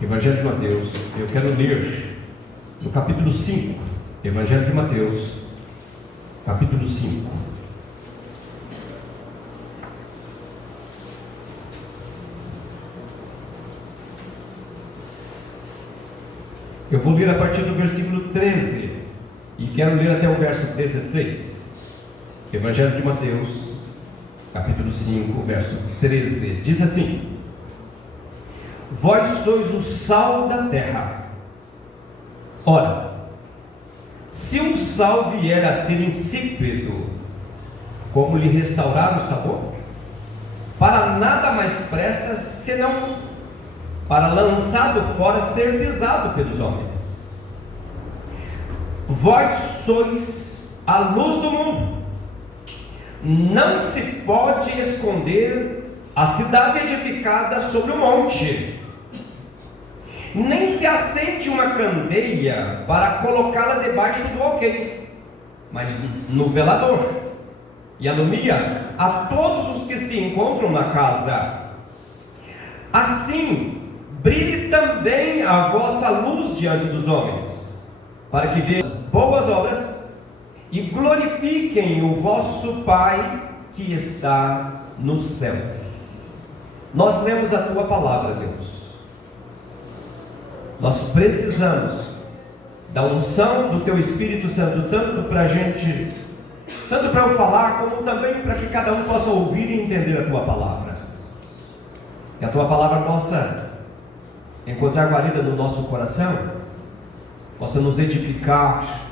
Evangelho de Mateus, eu quero ler no capítulo 5, Evangelho de Mateus, capítulo 5. Eu vou ler a partir do versículo 13 e quero ler até o verso 16. Evangelho de Mateus, capítulo 5, verso 13. Diz assim: Vós sois o sal da terra. Ora, se um sal vier a ser insípido, como lhe restaurar o sabor? Para nada mais presta, senão para lançado fora ser pisado pelos homens. Vós sois a luz do mundo. Não se pode esconder a cidade edificada sobre o monte, nem se acende uma candeia para colocá-la debaixo do alqueire, mas no velador, e alumia a todos os que se encontram na casa. Assim brilhe também a vossa luz diante dos homens, para que vejam boas obras e glorifiquem o vosso Pai que está nos céus. Nós lemos a tua palavra, Deus. Nós precisamos da unção do teu Espírito Santo, tanto para eu falar, como também para que cada um possa ouvir e entender a tua palavra. Que a tua palavra possa encontrar guarida no nosso coração, possa nos edificar,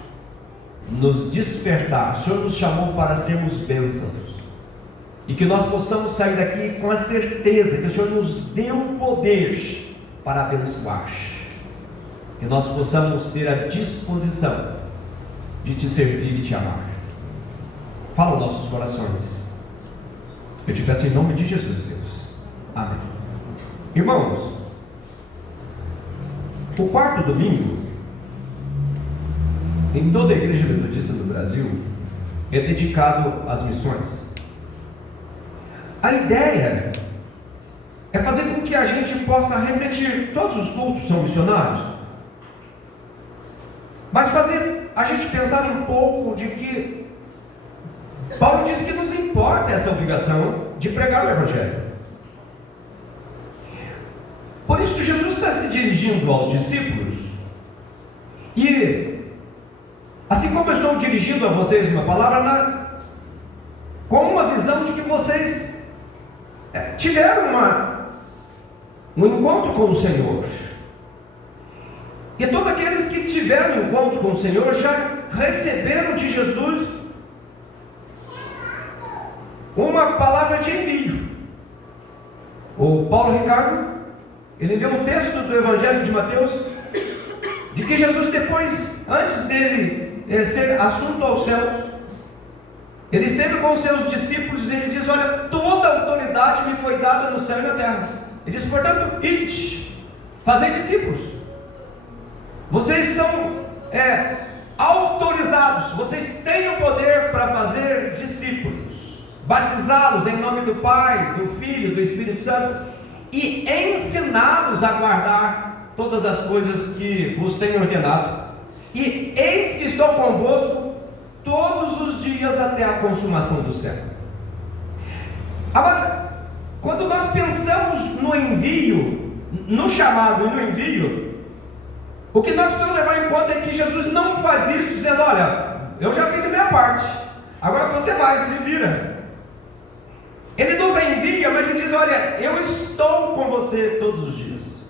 nos despertar. O Senhor nos chamou para sermos bênçãos, e que nós possamos sair daqui com a certeza que o Senhor nos deu o poder para abençoar, que nós possamos ter a disposição de te servir e te amar. Fala aos nossos corações, eu te peço em nome de Jesus, Deus. Amém. Irmãos, o quarto domingo, em toda a igreja metodista do Brasil, é dedicado às missões. A ideia é fazer com que a gente possa refletir. Todos os cultos são missionários, mas fazer a gente pensar um pouco de que Paulo diz que nos importa essa obrigação de pregar o Evangelho. Por isso Jesus está se dirigindo aos discípulos, e assim como eu estou dirigindo a vocês uma palavra com uma visão de que vocês tiveram um encontro com o Senhor, e todos aqueles que tiveram um encontro com o Senhor já receberam de Jesus uma palavra de envio. O Paulo Ricardo, ele deu um texto do Evangelho de Mateus, de que Jesus depois, antes dele ser assunto aos céus, ele esteve com os seus discípulos e ele diz: olha, toda a autoridade me foi dada no céu e na terra. Ele diz, portanto, ide, fazei discípulos. Vocês são autorizados, vocês têm o poder para fazer discípulos, batizá-los em nome do Pai, do Filho, do Espírito Santo, e ensiná-los a guardar todas as coisas que vos tenho ordenado. E eis que estou convosco todos os dias até a consumação do século. Mas quando nós pensamos no envio, no chamado e no envio, o que nós precisamos levar em conta é que Jesus não faz isso dizendo: olha, eu já fiz a minha parte, agora você vai, se vira. Ele nos envia, mas ele diz: olha, eu estou com você todos os dias.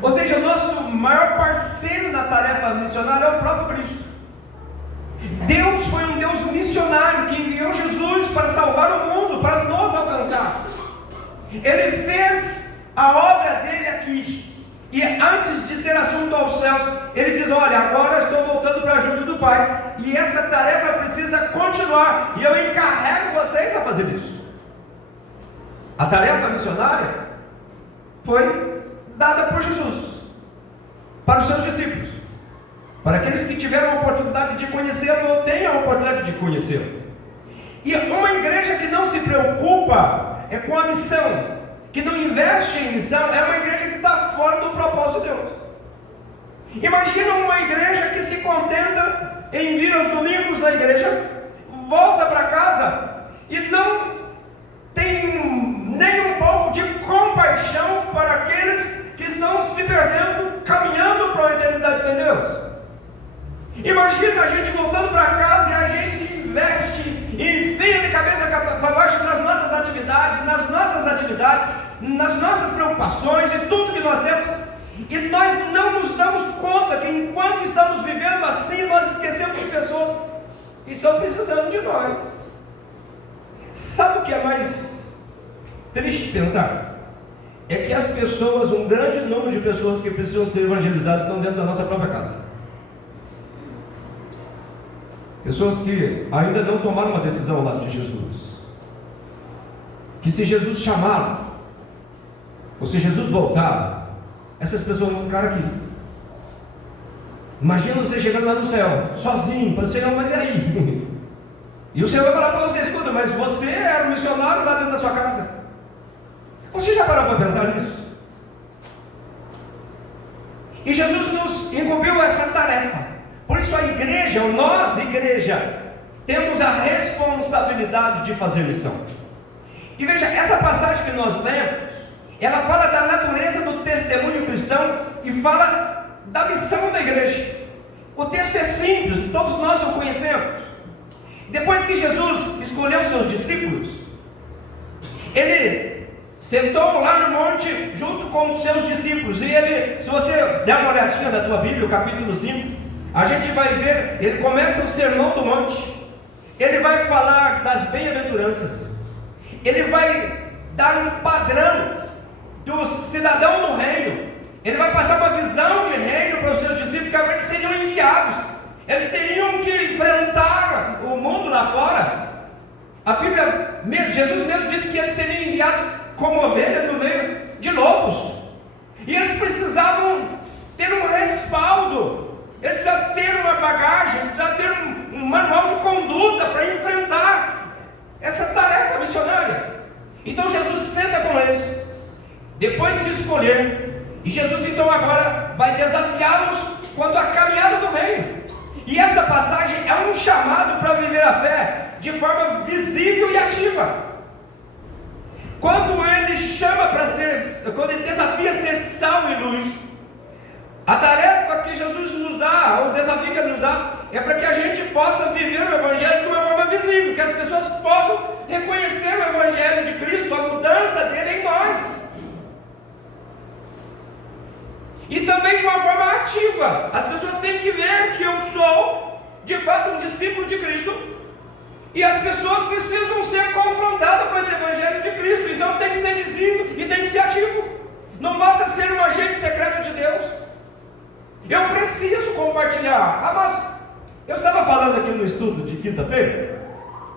Ou seja, o nosso maior parceiro na tarefa missionária é o próprio Cristo. Deus foi um Deus missionário que enviou Jesus para salvar o mundo, para nos alcançar. Ele fez a obra dele aqui, e antes de ser assunto aos céus, ele diz: olha, agora estou voltando para junto do Pai, e essa tarefa precisa continuar, e eu encarrego vocês a fazer isso. A tarefa missionária foi dada por Jesus para os seus discípulos, para aqueles que tiveram a oportunidade de conhecê-lo ou tenham a oportunidade de conhecê-lo. E uma igreja que não se preocupa com a missão, que não investe em missão, é uma igreja que está fora do propósito Imagina uma igreja que se contenta em vir aos domingos na igreja, volta para casa e não tem nem um pouco de compaixão para aqueles que estão se perdendo, caminhando para a eternidade sem Deus. Imagina a gente voltando para casa e a gente investe e enfia de cabeça para baixo nas nossas atividades, nas nossas preocupações e tudo que nós temos, e nós não nos damos conta que enquanto estamos vivendo assim, nós esquecemos de pessoas que estão precisando de nós. Sabe o que é mais triste de pensar? É que as pessoas, um grande número de pessoas que precisam ser evangelizadas estão dentro da nossa própria casa. Pessoas que ainda não tomaram uma decisão ao lado de Jesus. Que se Jesus chamá-lo, ou se Jesus voltar, essas pessoas vão ficar aqui. Imagina você chegando lá no céu, sozinho, para Senhor, mas e aí? E o Senhor vai falar para você: escuta, mas você era um missionário lá dentro da sua casa. Você já parou para pensar nisso? E Jesus nos incumbiu essa tarefa. Por isso a igreja, ou nós igreja, temos a responsabilidade de fazer lição. E veja, essa passagem que nós lemos, ela fala da natureza do testemunho cristão e fala da missão da igreja. O texto é simples, todos nós o conhecemos. Depois que Jesus escolheu seus discípulos, ele sentou lá no monte junto com os seus discípulos. E ele, se você der uma olhadinha na tua Bíblia, o capítulo 5, a gente vai ver, ele começa o sermão do monte. Ele vai falar das bem-aventuranças. Ele vai dar um padrão do cidadão do reino. Ele vai passar uma visão de reino para os seus discípulos, que agora eles seriam enviados. Eles teriam que enfrentar o mundo lá fora. A Bíblia, Jesus mesmo disse que eles seriam enviados como ovelhas no meio de lobos. E eles precisavam ter um respaldo. Eles precisavam ter uma bagagem, eles precisavam ter um manual de conduta para enfrentar essa tarefa missionária. Então Jesus senta com eles, depois de escolher, e Jesus então agora vai desafiá-los quanto à caminhada do reino. E essa passagem é um chamado para viver a fé de forma visível e ativa. Quando ele chama para ser, quando ele desafia ser sal e luz, a tarefa que Jesus nos dá, o desafio que ele nos dá, é para que a gente possa viver o Evangelho de uma forma visível, que as pessoas possam reconhecer o Evangelho de Cristo, a mudança dele em nós. E também de uma forma ativa. As pessoas têm que ver que eu sou, de fato, um discípulo de Cristo. E as pessoas precisam ser confrontadas com esse Evangelho de Cristo. Então tem que ser visível e tem que ser ativo. Não basta ser um agente secreto de Deus. Eu preciso compartilhar. Amados, eu estava falando aqui no estudo de quinta-feira.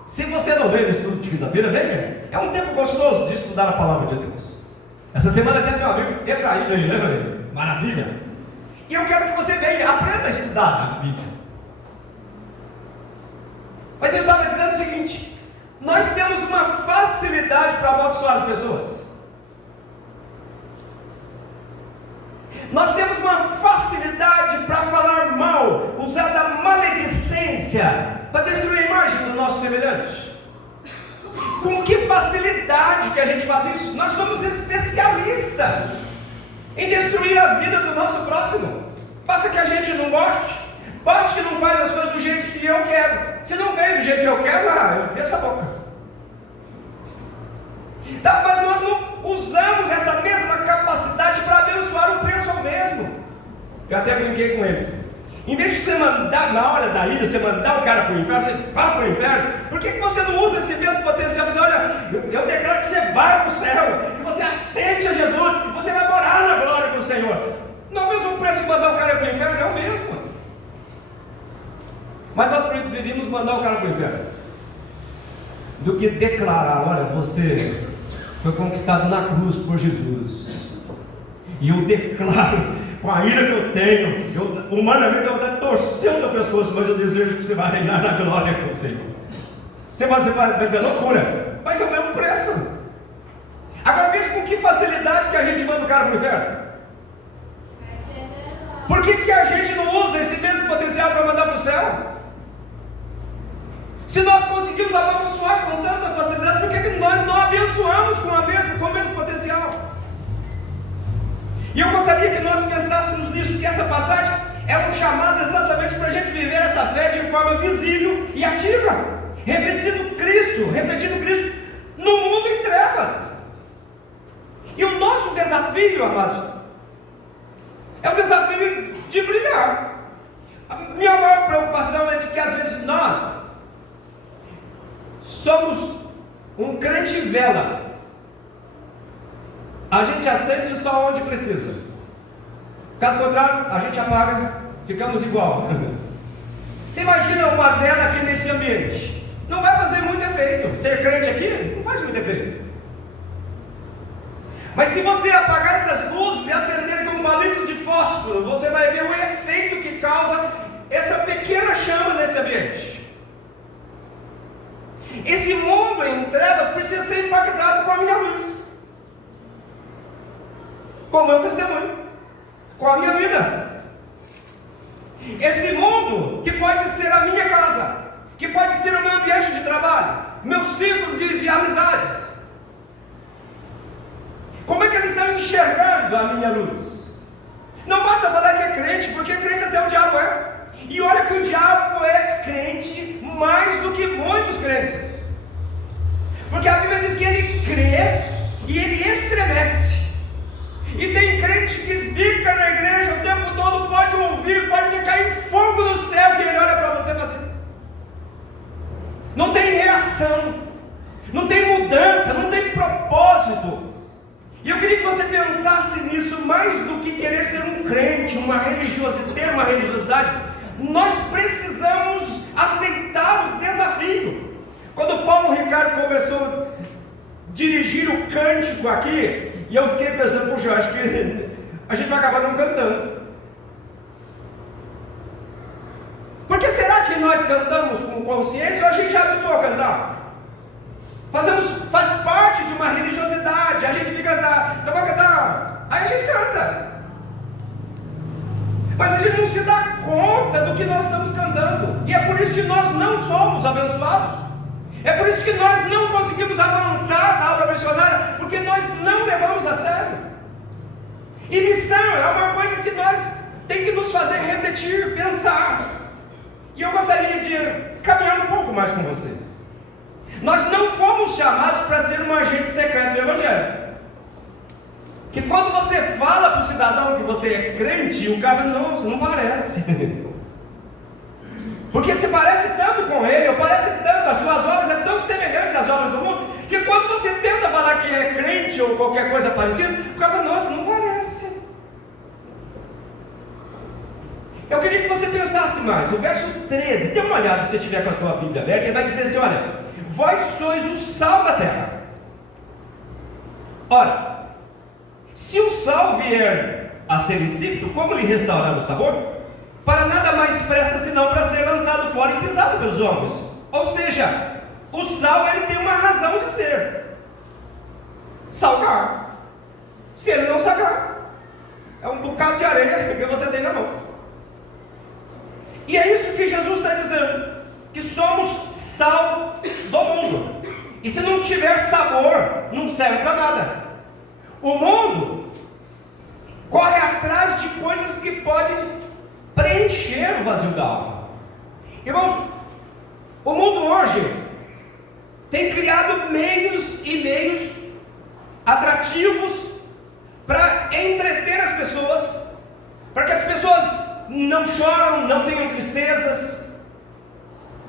Se você não veio no estudo de quinta-feira, venha. É um tempo gostoso de estudar a palavra de Deus. Essa semana até meu amigo retraído aí, né, velho? Maravilha. E eu quero que você venha, aprenda a estudar a Bíblia. Mas eu estava dizendo o seguinte: nós temos uma facilidade para amaldiçoar as pessoas. Nós temos uma facilidade para falar mal, usar da maledicência para destruir a imagem do nosso semelhante. Com que facilidade que a gente faz isso? Nós somos especialistas em destruir a vida do nosso próximo. Basta que a gente não goste, basta que não faz as coisas do jeito que eu quero. Se não fez do jeito que eu quero, eu desço a boca. Tá, mas nós não usamos essa mesma capacidade para abençoar o preço ao mesmo. Eu até brinquei com eles. Em vez de você mandar, na hora da ira, você mandar o cara para o inferno, você vai para o inferno, por que você não usa esse mesmo potencial? Você olha, eu declaro que você vai para o céu, que você aceite a Jesus, que você vai morar na glória com o Senhor. Não, mas o preço de mandar o cara para o inferno é o mesmo. Mas nós preferimos mandar o cara para o inferno do que declarar: olha, você foi conquistado na cruz por Jesus. E eu declaro, com a ira que eu tenho, humanamente eu vou até torcer o teu pescoço, mas eu desejo que você vai reinar na glória com o Senhor. Você vai dizer loucura, mas é o mesmo preço. Agora veja com que facilidade que a gente manda o cara para o inferno. Por que a gente não usa esse mesmo potencial para mandar para o céu? Se nós conseguimos abençoar com tanta facilidade, por que nós não abençoamos com o mesmo potencial? E eu gostaria que nós pensássemos nisso, que essa passagem é um chamado exatamente para a gente viver essa fé de forma visível e ativa, refletindo Cristo no mundo em trevas. E o nosso desafio, amados, é o desafio de brilhar. A minha maior preocupação é de que às vezes nós somos um crente vela. A gente acende só onde precisa. Caso contrário, a gente apaga, ficamos igual. Você imagina uma vela aqui nesse ambiente? Não vai fazer muito efeito. Ser crente aqui não faz muito efeito. Mas se você apagar essas luzes e acender com um palito de fósforo, você vai ver o efeito que causa essa pequena chama nesse ambiente. Esse mundo em trevas precisa ser impactado com a minha luz, com o meu testemunho, com a minha vida. Esse mundo que pode ser a minha casa, que pode ser o meu ambiente de trabalho, meu ciclo de amizades. Como é que eles estão enxergando a minha luz? Não basta falar que é crente, porque crente até o diabo é. E olha que o diabo é crente mais do que muitos crentes. Porque a Bíblia diz que ele crê e ele estremece. E tem crente que fica na igreja o tempo todo, pode ouvir, pode ficar em fogo no céu, que ele olha para você e fala assim. Não tem reação, não tem mudança, não tem propósito. E eu queria que você pensasse nisso, mais do que querer ser um crente, ter uma religiosidade, nós precisamos aceitar o desafio. Quando Paulo Ricardo começou a dirigir o cântico aqui, e eu fiquei pensando, puxa, eu acho que a gente vai acabar não cantando. Porque será que nós cantamos com consciência ou a gente já habituou a cantar? Faz parte de uma religiosidade, a gente fica cantar, então vai cantar, aí a gente canta. Mas a gente não se dá conta do que nós estamos cantando. E é por isso que nós não somos abençoados. É por isso que nós não conseguimos avançar na obra missionária, porque nós não levamos a sério. E missão é uma coisa que nós tem que nos fazer refletir, pensar. E eu gostaria de caminhar um pouco mais com vocês. Nós não fomos chamados para ser um agente secreto do Evangelho. Que quando você fala para o cidadão que você é crente, o cara não, você não parece. Porque se parece tanto com ele, ou parece tanto, as suas obras é tão semelhantes às obras do mundo, que quando você tenta falar que é crente ou qualquer coisa parecida, o cara fala, nossa, não parece. Eu queria que você pensasse mais, o verso 13, dê uma olhada se você tiver com a tua Bíblia aberta, ele vai dizer assim, olha, vós sois o sal da terra. Ora, se o sal vier a ser insípido, como lhe restaurar o sabor? Para nada mais presta senão para ser lançado fora e pisado pelos homens. Ou seja, o sal ele tem uma razão de ser. Salgar. Se ele não salgar, é um bocado de areia que você tem na mão. E é isso que Jesus está dizendo, que somos sal do mundo. E se não tiver sabor, não serve para nada. O mundo corre atrás de coisas que podem preencher o vazio da alma. Irmãos, o mundo hoje tem criado meios e meios atrativos para entreter as pessoas, para que as pessoas não choram, não tenham tristezas,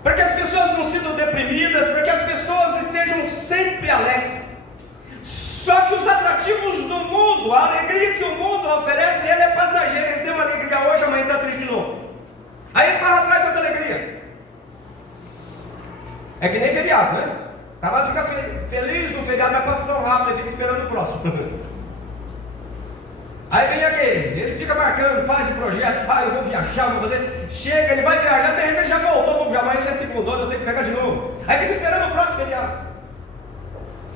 para que as pessoas não sintam deprimidas, para que as pessoas estejam sempre alegres. Só que os atrativos do mundo, a alegria que o mundo oferece, ele é passageiro. Ele tem uma alegria hoje, amanhã está triste de novo. Aí ele corre atrás de outra alegria. É que nem feriado, né? O cara fica feliz no feriado, mas passa tão rápido, ele fica esperando o próximo. Aí vem aquele, ele fica marcando, faz o projeto, eu vou viajar, vou fazer. Chega, ele vai viajar, de repente já voltou, vou viajar, amanhã já é segundona, eu tenho que pegar de novo. Aí fica esperando o próximo feriado.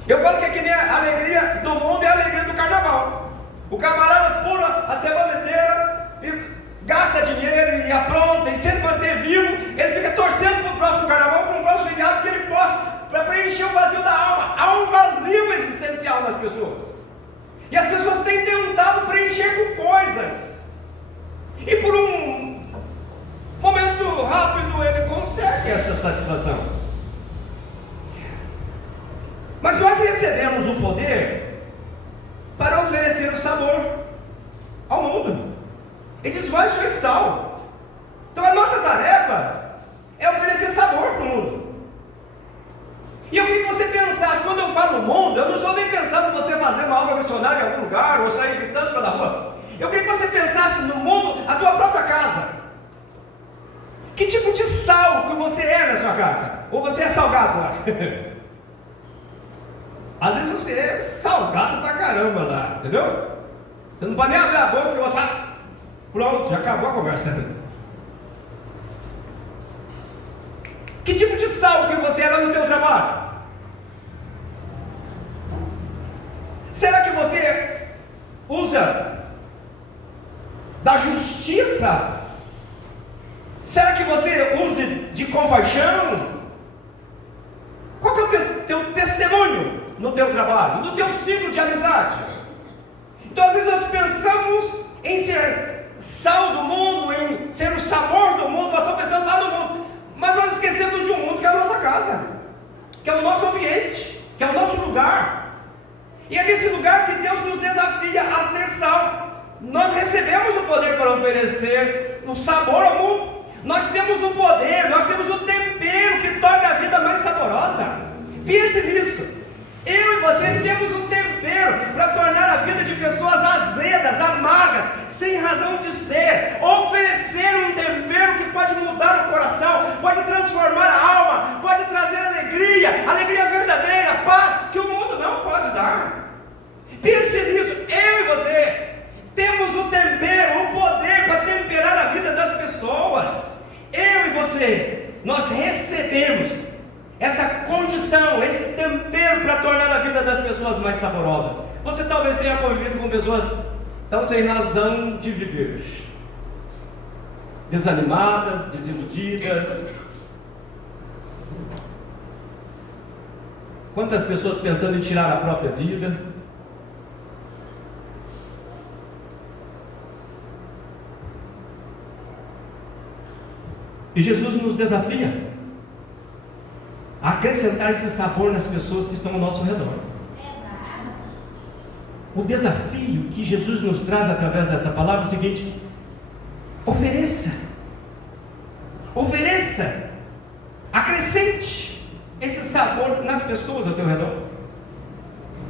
Eu falo que é que nem a alegria do mundo é a alegria do carnaval. O camarada pula a semana inteira e potencial nas pessoas. E as pessoas têm tentado preencher com coisas. E por um momento rápido ele consegue essa satisfação. Mas nós recebemos o poder para oferecer o sabor ao mundo. Ele diz: vós sois sal. Então a nossa tarefa é oferecer sabor para o mundo. E eu queria que você pensasse, quando eu falo mundo, eu não estou nem pensando em você fazer uma obra missionária em algum lugar, ou sair gritando pela rua. Eu queria que você pensasse no mundo, a tua própria casa. Que tipo de sal que você é na sua casa? Ou você é salgado lá? Às vezes você é salgado pra caramba lá, entendeu? Você não pode nem abrir a boca e o outro fala: pronto, já acabou a conversa. Que tipo de sal que você é lá no teu trabalho? Será que você usa da justiça? Será que você usa de compaixão? Qual que é o teu testemunho no teu trabalho, no teu ciclo de amizade? Então às vezes nós pensamos em ser sal do mundo, em ser o sabor do mundo, nós estamos pensando lá no mundo, mas nós esquecemos de um mundo que é a nossa casa, que é o nosso ambiente, que é o nosso lugar. E é nesse lugar que Deus nos desafia a ser sal. Nós recebemos o poder para oferecer o sabor ao mundo. Nós temos o poder, nós temos o tempero que torna a vida mais saborosa. Pense nisso. Eu e você temos um tempero para tornar a vida de pessoas azedas, amargas, sem razão de ser. Oferecer um tempero que pode mudar o coração, pode transformar a alma, pode trazer alegria verdadeira, paz que o mundo não pode dar. Pense nisso. Eu e você temos o tempero, o poder para temperar a vida das pessoas. Eu e você, nós recebemos essa condição, esse tempero para tornar a vida das pessoas mais saborosas. Você talvez tenha convivido com pessoas tão sem razão de viver, desanimadas, desiludidas. Quantas pessoas pensando em tirar a própria vida? E Jesus nos desafia a acrescentar esse sabor nas pessoas que estão ao nosso redor. O desafio que Jesus nos traz através desta palavra é o seguinte: ofereça, acrescente esse sabor nas pessoas ao teu redor.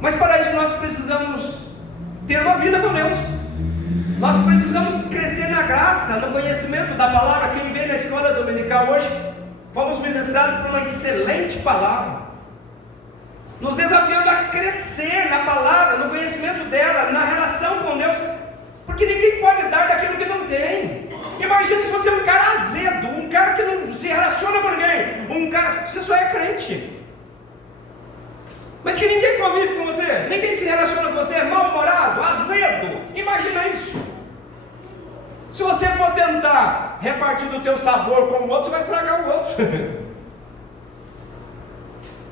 Mas para isso nós precisamos ter uma vida com Deus. Nós precisamos crescer na graça, no conhecimento da palavra. Quem vem na escola dominical hoje, fomos ministrados por uma excelente palavra, nos desafiando a crescer na palavra, no conhecimento dela, na relação com Deus, porque ninguém pode dar daquilo que não tem. Imagina se você é um cara azedo, um cara que não se relaciona com ninguém, um cara que você só é crente, mas que ninguém convive com você, ninguém se relaciona com você, é mal-humorado, azedo. Imagina isso. Se você for tentar repartir do teu sabor com o outro, você vai estragar o outro.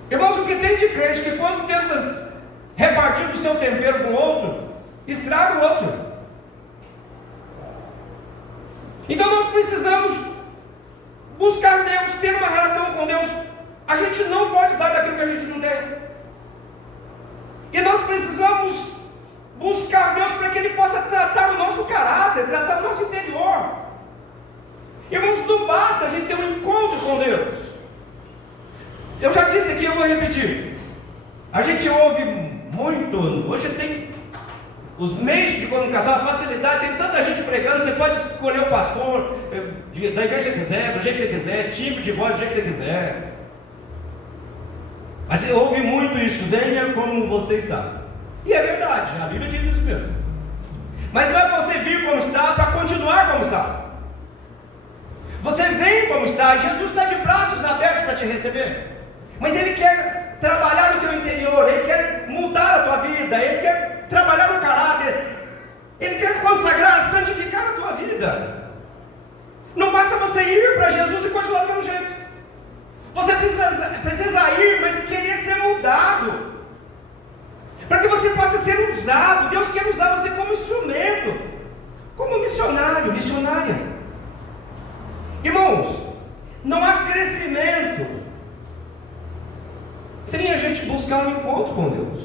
Irmãos, o que tem de crente que quando tenta repartir do seu tempero com o outro, estraga o outro. Então nós precisamos buscar Deus, ter uma relação com Deus. A gente não pode dar daquilo que a gente não tem. E nós precisamos buscar Deus para que Ele possa tratar o nosso caráter, tratar o nosso interior. Irmãos, não basta a gente ter um encontro com Deus. Eu já disse aqui, eu vou repetir. A gente ouve muito, hoje tem os meios de comunicação, a facilidade, tem tanta gente pregando, você pode escolher o pastor da igreja que você quiser, do jeito que você quiser, timbre de voz do jeito que você quiser. Mas você ouve muito isso: venha como você está. E é verdade, a Bíblia diz isso mesmo. Mas não é você vir como está para continuar como está. Você vem como está, e Jesus está de braços abertos para te receber. Mas Ele quer trabalhar no teu interior, Ele quer mudar a tua vida, Ele quer trabalhar no caráter, Ele quer consagrar, santificar a tua vida. Não basta você ir para Jesus e continuar do mesmo jeito. Você precisa ir, mas querer ser mudado. para que você possa ser usado. Deus quer usar você como instrumento, como missionário, missionária. Irmãos, não há crescimento sem a gente buscar um encontro com Deus.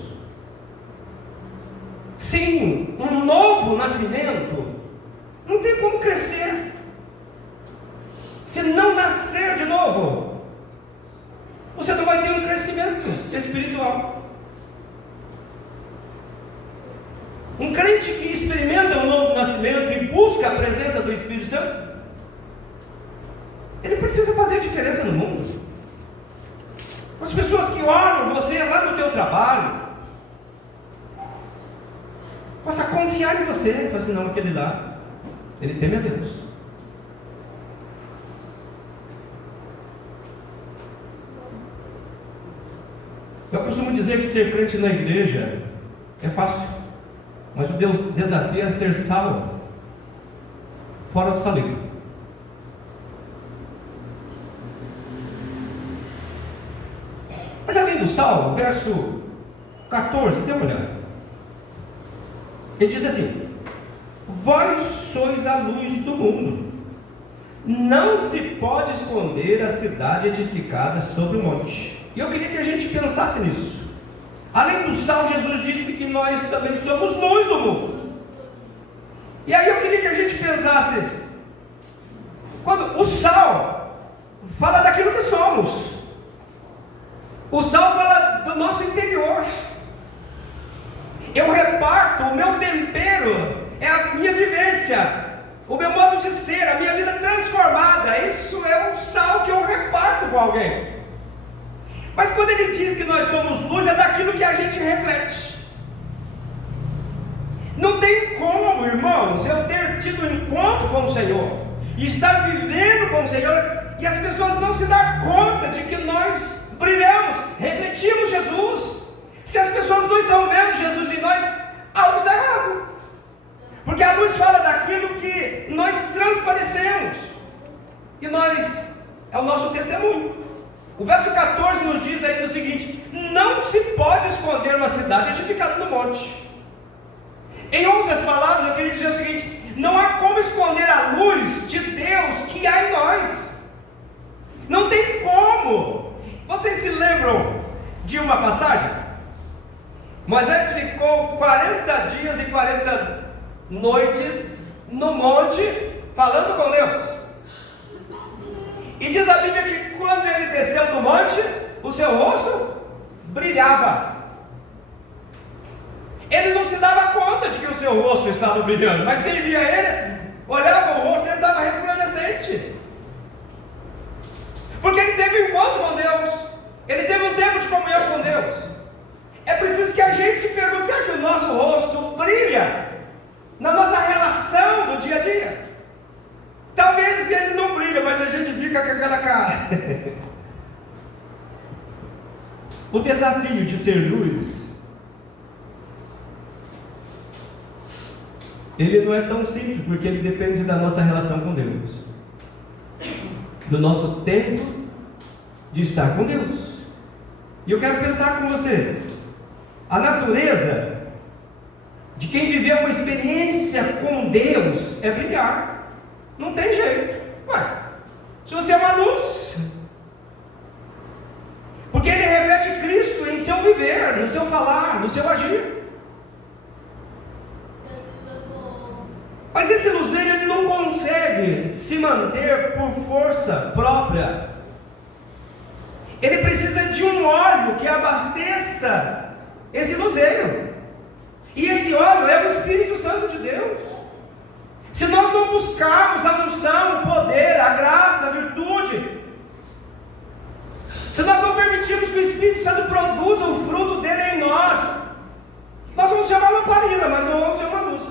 Sim, um novo nascimento não tem como crescer. Se não nascer de novo, você não vai ter um crescimento espiritual. Um crente que experimenta um novo nascimento e busca a presença do Espírito Santo, ele precisa fazer diferença no mundo. As pessoas que olham você lá no teu trabalho, possa confiar em você, falar assim, não, aquele lá, ele teme a Deus. Eu costumo dizer que ser crente na igreja é fácil, mas o desafio é ser sal fora do saleiro. Mas além do sal, verso 14, dê uma olhada. Ele diz assim: vós sois a luz do mundo. Não se pode esconder a cidade edificada sobre o monte. E eu queria que a gente pensasse nisso. Além do sal, Jesus disse que nós também somos luz do mundo. E aí eu queria que a gente pensasse, quando o sal fala daquilo que somos, o sal fala do nosso interior. Eu reparto, o meu tempero é a minha vivência, o meu modo de ser, a minha vida transformada. Isso é o sal que eu reparto com alguém. Mas quando ele diz que nós somos luz, é daquilo que a gente reflete. Não tem como, irmãos, eu ter tido um encontro com o Senhor e estar vivendo com o Senhor e as pessoas não se dão conta de que nós brilhamos, refletimos Jesus. Se as pessoas não estão vendo Jesus em nós, algo está errado. Porque a luz fala daquilo que nós transparecemos. E nós, é o nosso testemunho. O verso 14 nos diz aí o seguinte: não se pode esconder uma cidade edificada no monte. Em outras palavras, eu queria dizer o seguinte: não há como esconder a luz de Deus que há em nós. Não tem como. Vocês se lembram de uma passagem? Moisés ficou 40 dias e 40 noites no monte falando com Deus. E diz a Bíblia que quando ele desceu do monte, o seu rosto brilhava. Ele não se dava conta de que o seu rosto estava brilhando, mas quem via ele, olhava o rosto, ele estava resplandecente. Porque ele teve um encontro com Deus, ele teve um tempo de comunhão com Deus. É preciso que a gente pergunte: será que o nosso rosto brilha na nossa relação do dia a dia? Talvez ele não brilha, mas a gente fica com aquela cara. O desafio de ser luz, ele não é tão simples, porque ele depende da nossa relação com Deus, do nosso tempo de estar com Deus. E eu quero pensar com vocês: a natureza de quem viveu uma experiência com Deus é brilhar. Não tem jeito. Ué, se você é uma luz, porque ele reflete Cristo em seu viver, no seu falar, no seu agir. Mas esse luzeiro, ele não consegue se manter por força própria. Ele precisa de um óleo que abasteça esse luzeiro. E esse óleo é o Espírito Santo de Deus. Se nós não buscarmos a unção, o poder, a graça, a virtude, se nós não permitirmos que o Espírito Santo produza o fruto dele em nós, nós vamos ser uma lamparina, mas não vamos ser uma luz.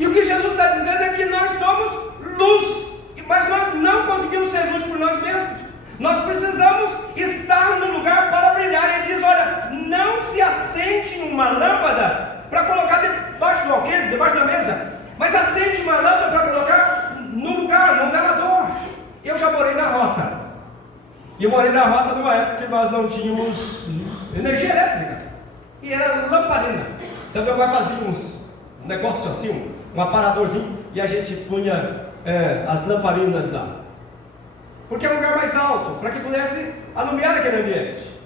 E o que Jesus está dizendo é que nós somos luz, mas nós não conseguimos ser luz por nós mesmos. Nós precisamos estar no lugar para brilhar. Ele diz: olha, não se acende uma lâmpada para colocar debaixo do alqueire, debaixo da mesa, mas acende uma lâmpada para colocar no lugar, no velador. Eu já morei na roça. E eu morei na roça numa época que nós não tínhamos energia elétrica. E era lamparina. Então meu pai fazia uns negócios assim, um aparadorzinho, e a gente punha as lamparinas lá. Porque é um lugar mais alto, para que pudesse alumiar aquele ambiente.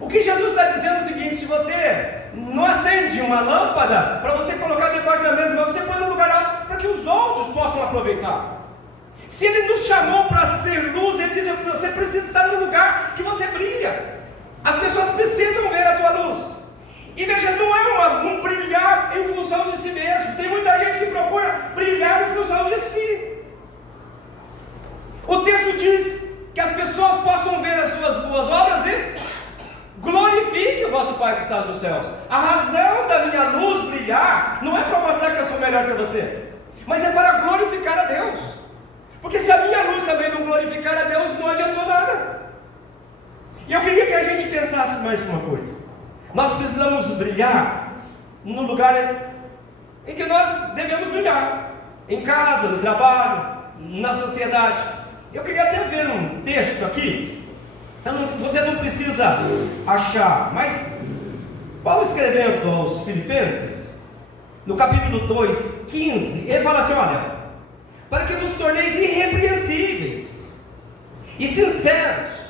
O que Jesus está dizendo é o seguinte: se você não acende uma lâmpada para você colocar debaixo da mesa, mas você põe num lugar alto para que os outros possam aproveitar. Se Ele nos chamou para ser luz, Ele diz que você precisa estar num lugar que você brilha. As pessoas precisam ver a tua luz. E veja, não é um brilhar em função de si mesmo. Tem muita gente que procura brilhar em função de si. O texto diz que as pessoas possam ver as suas boas obras e glorifique o vosso Pai que está nos céus. A razão da minha luz brilhar não é para mostrar que eu sou melhor que você, mas é para glorificar a Deus. Porque se a minha luz também não glorificar a Deus, não adiantou nada. E eu queria que a gente pensasse mais uma coisa. Nós precisamos brilhar no lugar em que nós devemos brilhar. Em casa, no trabalho, na sociedade. Eu queria até ver um texto aqui. Você não precisa achar, mas Paulo escrevendo aos Filipenses, no capítulo 2, 15, ele fala assim: olha, para que vos torneis irrepreensíveis e sinceros,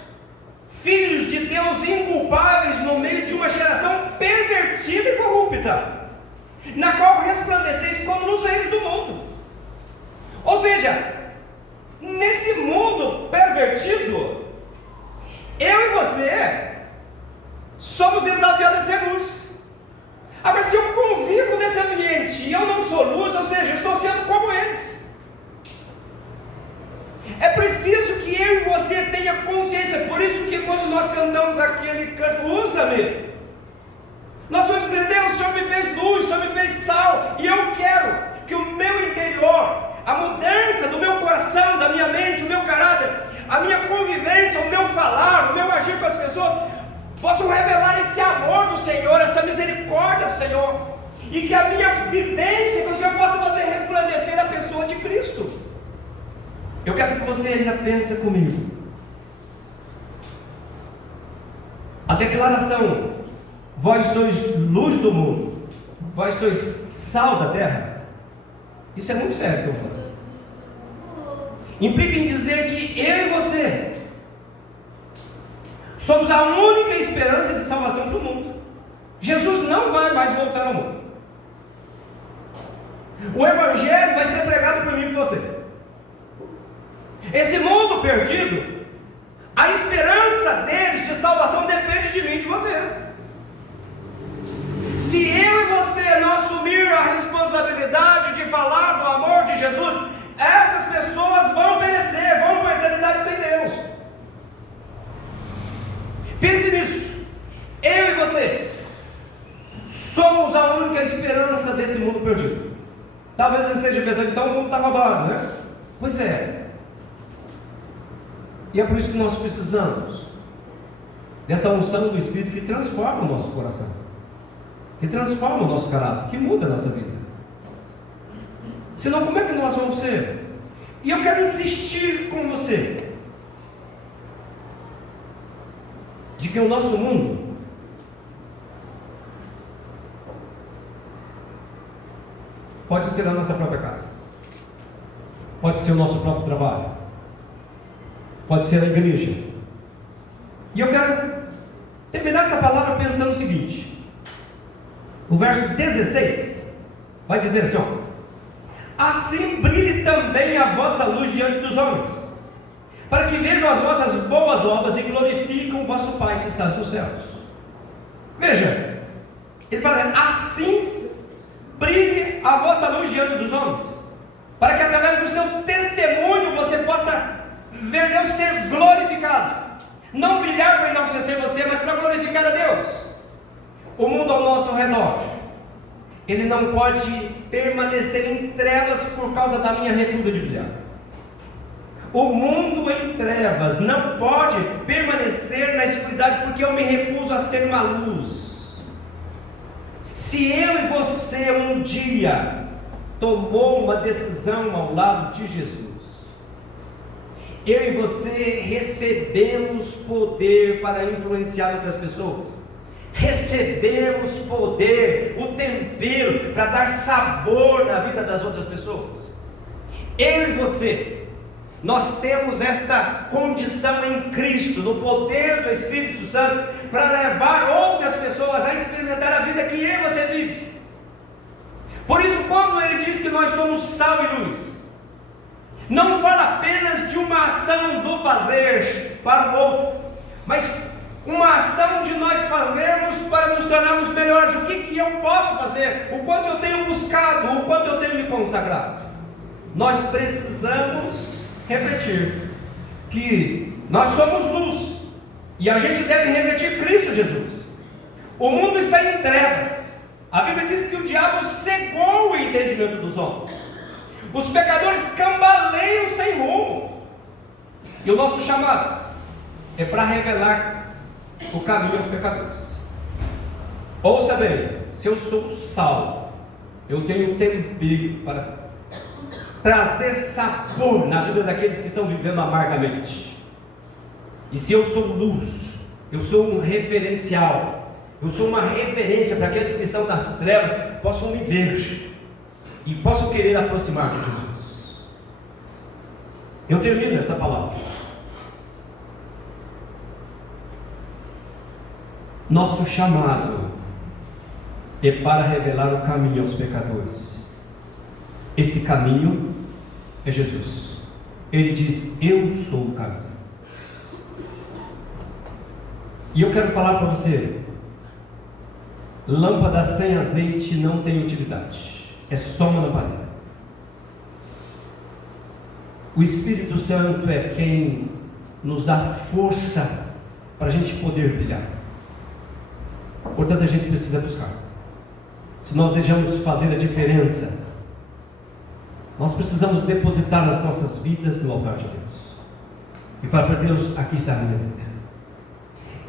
filhos de Deus inculpáveis no meio de uma geração pervertida e corrupta, na qual resplandeceis como luzeiros do mundo. Ou seja, nesse mundo pervertido, eu e você somos desafiados a ser luz. Agora, se eu convivo nesse ambiente e eu não sou luz, ou seja, eu estou sendo como eles. É preciso que eu e você tenha consciência. Por isso que quando nós cantamos aquele canto, usa-me, nós vamos dizer: Deus, o Senhor me fez luz, o Senhor me fez sal, e eu quero que o meu interior, a mudança do meu coração, da minha mente, o meu caráter, a minha convivência, o meu falar, o meu agir com as pessoas, possam revelar esse amor do Senhor, essa misericórdia do Senhor, e que a minha vivência com o Senhor possa fazer resplandecer a pessoa de Cristo. Eu quero que você ainda pense comigo. A declaração: vós sois luz do mundo, vós sois sal da terra, isso é muito sério que eu falo. Implica em dizer que eu e você somos a única esperança de salvação para o mundo. Jesus não vai mais voltar ao mundo. O Evangelho vai ser pregado por mim e por você. Esse mundo perdido, a esperança deles de salvação depende de mim e de você. Se eu e você não assumir a responsabilidade de falar do amor de Jesus, essas pessoas vão perecer, vão para a eternidade sem Deus. Pense nisso. Eu e você somos a única esperança desse mundo perdido. Talvez você esteja pensando: então o mundo está roubado, né? Pois é. E é por isso que nós precisamos dessa unção do Espírito que transforma o nosso coração, que transforma o nosso caráter, que muda a nossa vida. Senão, como é que nós vamos ser? E eu quero insistir com você de que o nosso mundo pode ser a nossa própria casa, pode ser o nosso próprio trabalho, pode ser a igreja. E eu quero terminar essa palavra pensando o seguinte: o verso 16 vai dizer assim, ó: assim brilhe também a vossa luz diante dos homens, para que vejam as vossas boas obras e glorifiquem o vosso Pai que está nos céus. Veja, ele fala: assim brilhe a vossa luz diante dos homens, para que através do seu testemunho você possa ver Deus ser glorificado. Não brilhar para enaltecer você, mas para glorificar a Deus. O mundo ao nosso redor, ele não pode permanecer em trevas por causa da minha recusa de brilhar. O mundo em trevas não pode permanecer na escuridade porque eu me recuso a ser uma luz. Se eu e você um dia tomou uma decisão ao lado de Jesus, Eu e você recebemos poder para influenciar outras pessoas. Recebemos poder, o tempero para dar sabor na vida das outras pessoas. Eu e você, nós temos esta condição em Cristo, no poder do Espírito Santo, para levar outras pessoas a experimentar a vida que eu e você vive. Por isso, quando ele diz que nós somos sal e luz, não fala apenas de uma ação do fazer para o outro, mas uma ação de nós fazermos para nos tornarmos melhores. O que eu posso fazer? O quanto eu tenho buscado, o quanto eu tenho me consagrado. Nós precisamos refletir que nós somos luz e a gente deve refletir Cristo Jesus. O mundo está em trevas. A Bíblia diz que o diabo cegou o entendimento dos homens. Os pecadores cambaleiam sem rumo. E o nosso chamado é para revelar o caminho aos pecadores. Ouça bem, se eu sou sal, eu tenho tempero para trazer sabor na vida daqueles que estão vivendo amargamente. E se eu sou luz, eu sou um referencial, eu sou uma referência para aqueles que estão nas trevas, possam me ver e possam querer aproximar de Jesus. Eu termino essa palavra. Nosso chamado é para revelar o caminho aos pecadores. Esse caminho é Jesus. Ele diz: eu sou o caminho. E eu quero falar para você: lâmpada sem azeite não tem utilidade, é só uma lamparina. O Espírito Santo é quem nos dá força para a gente poder brilhar. Portanto, a gente precisa buscar. Se nós deixamos fazer a diferença, nós precisamos depositar as nossas vidas no altar de Deus e falar para Deus: aqui está a minha vida.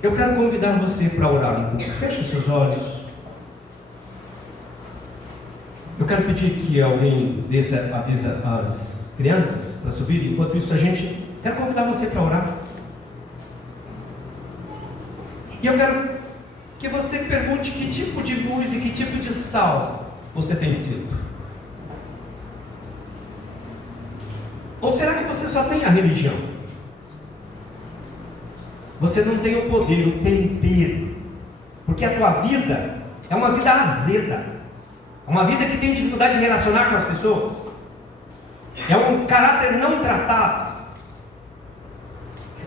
Eu quero convidar você para orar um pouco. Feche os seus olhos. Eu quero pedir que alguém avisa as crianças para subir. Enquanto isso, quero convidar você para orar. E eu quero que você pergunte que tipo de luz e que tipo de sal você tem sido. Ou será que você só tem a religião? Você não tem o poder, o tempero, porque a tua vida é uma vida azeda, é uma vida que tem dificuldade de relacionar com as pessoas, é um caráter não tratado.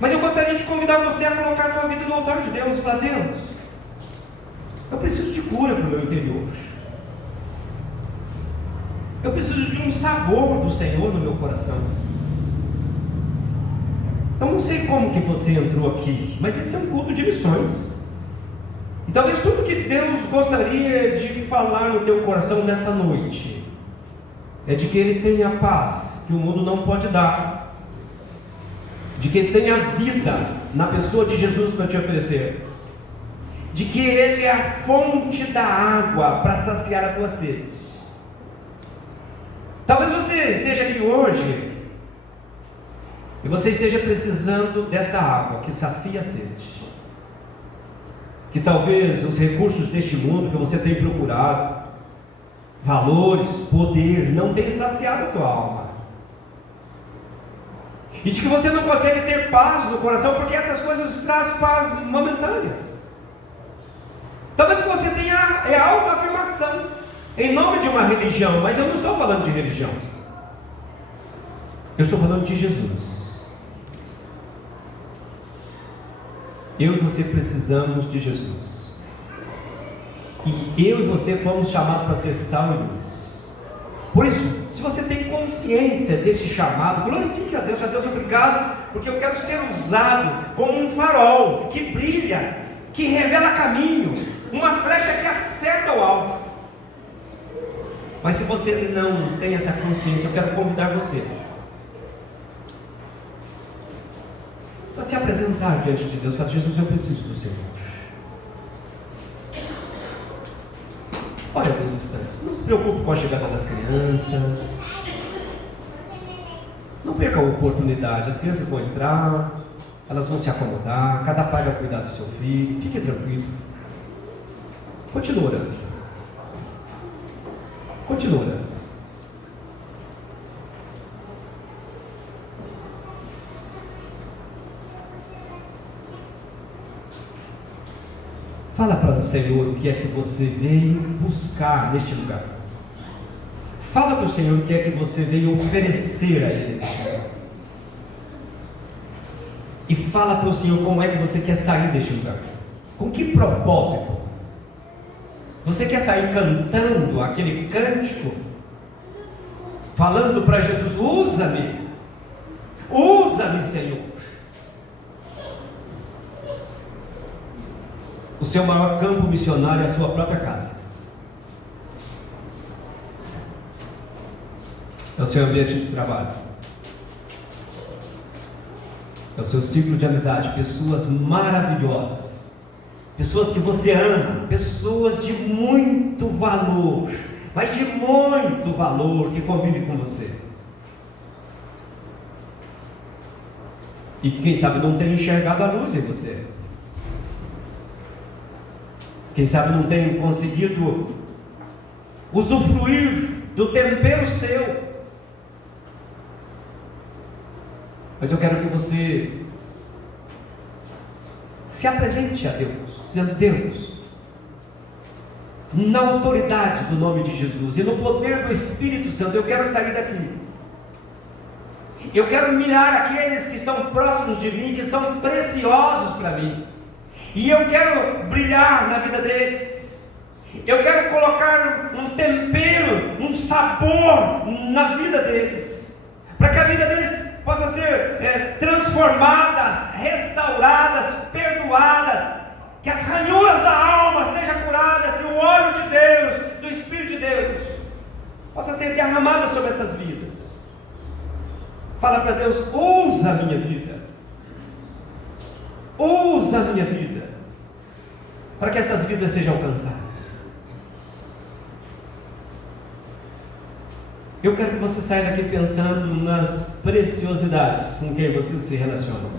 Mas eu gostaria de convidar você a colocar a tua vida no altar de Deus e falar: Deus, eu preciso de cura para o meu interior. Eu preciso de um sabor do Senhor no meu coração. Eu não sei como que você entrou aqui, mas esse é um culto de missões. E talvez tudo que Deus gostaria de falar no teu coração nesta noite é de que Ele tenha paz que o mundo não pode dar, de que Ele tenha vida na pessoa de Jesus para te oferecer, de que Ele é a fonte da água para saciar a tua sede. Talvez você esteja aqui hoje e você esteja precisando desta água que sacia a sede, que talvez os recursos deste mundo que você tem procurado, valores, poder, não tem saciado a tua alma, e de que você não consegue ter paz no coração, porque essas coisas trazem paz momentânea. Talvez você tenha autoafirmação em nome de uma religião, mas eu não estou falando de religião, eu estou falando de Jesus. Eu e você precisamos de Jesus, e eu e você fomos chamados para ser sal e luz. Por isso, se você tem consciência desse chamado, glorifique a Deus. Deus, obrigado, porque eu quero ser usado como um farol que brilha, que revela caminho, uma flecha que acerta o alvo. Mas se você não tem essa consciência, eu quero convidar você para se apresentar diante de Deus. Fala: Jesus, eu preciso do Senhor. Olha alguns instantes. Não se preocupe com a chegada das crianças. Não perca a oportunidade. As crianças vão entrar, elas vão se acomodar, cada pai vai cuidar do seu filho. Fique tranquilo. Continua orando. Continua orando. Fala para o Senhor o que é que você veio buscar neste lugar. Fala para o Senhor o que é que você veio oferecer a Ele neste lugar. E fala para o Senhor como é que você quer sair deste lugar. Com que propósito? Você quer sair cantando aquele cântico? Falando para Jesus, usa-me. Usa-me, Senhor. O seu maior campo missionário é a sua própria casa. É o seu ambiente de trabalho. É o seu ciclo de amizade. Pessoas maravilhosas. Pessoas que você ama. Pessoas de muito valor. Mas de muito valor, que convivem com você. E quem sabe não tem enxergado a luz em você. Quem sabe não tem conseguido usufruir do tempero seu. Mas eu quero que você se apresente a Deus, dizendo: Deus, na autoridade do nome de Jesus e no poder do Espírito Santo, eu quero sair daqui. Eu quero mirar aqueles que estão próximos de mim, que são preciosos para mim. E eu quero brilhar na vida deles. Eu quero colocar um tempero, um sabor na vida deles, para que a vida deles possa ser transformadas, restauradas, perdoadas, que as ranhuras da alma sejam curadas, que o óleo de Deus, do Espírito de Deus, possa ser derramado sobre estas vidas. Fala para Deus: usa a minha vida. Usa a minha vida, para que essas vidas sejam alcançadas. Eu quero que você saia daqui pensando nas preciosidades com quem você se relaciona.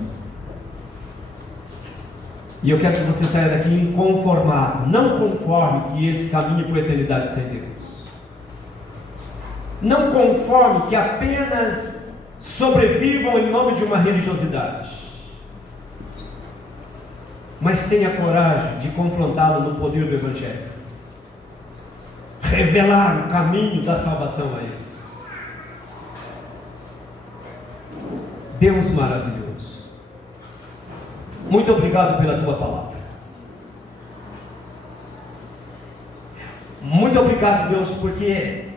E eu quero que você saia daqui inconformado, não conforme que eles caminhem por a eternidade sem Deus. Não conforme que apenas sobrevivam em nome de uma religiosidade. Mas tenha coragem de confrontá-lo no poder do Evangelho. Revelar o caminho da salvação a eles. Deus maravilhoso, muito obrigado pela tua palavra. Muito obrigado, Deus, porque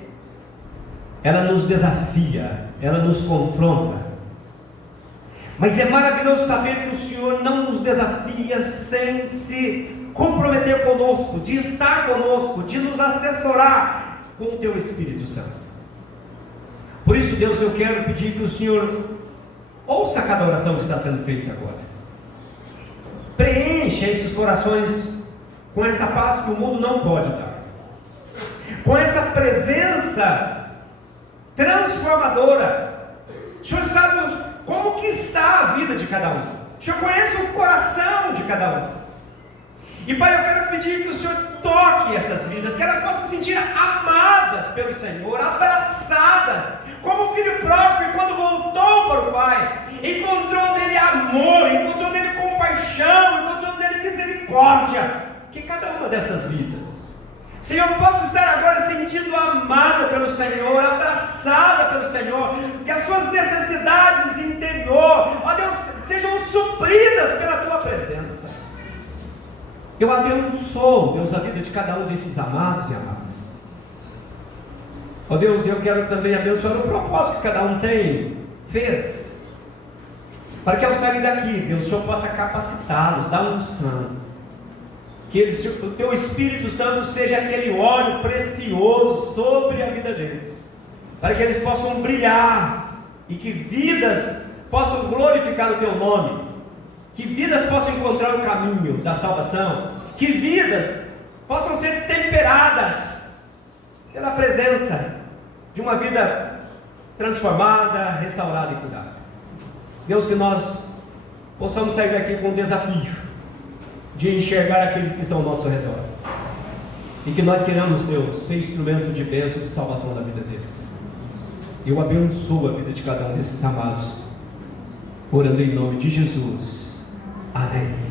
ela nos desafia, ela nos confronta. Mas é maravilhoso saber que o Senhor não nos desafia sem se comprometer conosco, de estar conosco, de nos assessorar com o Teu Espírito Santo. Por isso, Deus, eu quero pedir que o Senhor ouça cada oração que está sendo feita agora. Preencha esses corações com essa paz que o mundo não pode dar, com essa presença transformadora. O Senhor sabe como que está a vida de cada um. O Senhor conhece o coração de cada um. E Pai, eu quero pedir que o Senhor toque estas vidas, que elas possam se sentir amadas pelo Senhor, abraçadas, como o filho pródigo, que quando voltou para o Pai, encontrou nele amor, encontrou nele compaixão, encontrou nele misericórdia. Que cada uma dessas vidas, Senhor, possa estar agora sentindo amada pelo Senhor, abraçada pelo Senhor, que as suas necessidades interior, ó Deus, sejam supridas pela Tua presença. Eu abençoo, Deus, a vida de cada um desses amados e amadas. Ó Deus, eu quero também abençoar o propósito que cada um fez, para que ao sair daqui, Deus, o Senhor possa capacitá-los, dar unção, que o Teu Espírito Santo seja aquele óleo precioso sobre a vida deles, para que eles possam brilhar, e que vidas possam glorificar o Teu nome, que vidas possam encontrar o caminho da salvação, que vidas possam ser temperadas pela presença de uma vida transformada, restaurada e curada. Deus, que nós possamos sair daqui com um desafio de enxergar aqueles que estão ao nosso redor, e que nós queremos, Deus, ser instrumento de bênção e de salvação da vida deles. Eu abençoo a vida de cada um desses amados, orando em nome de Jesus. Amém.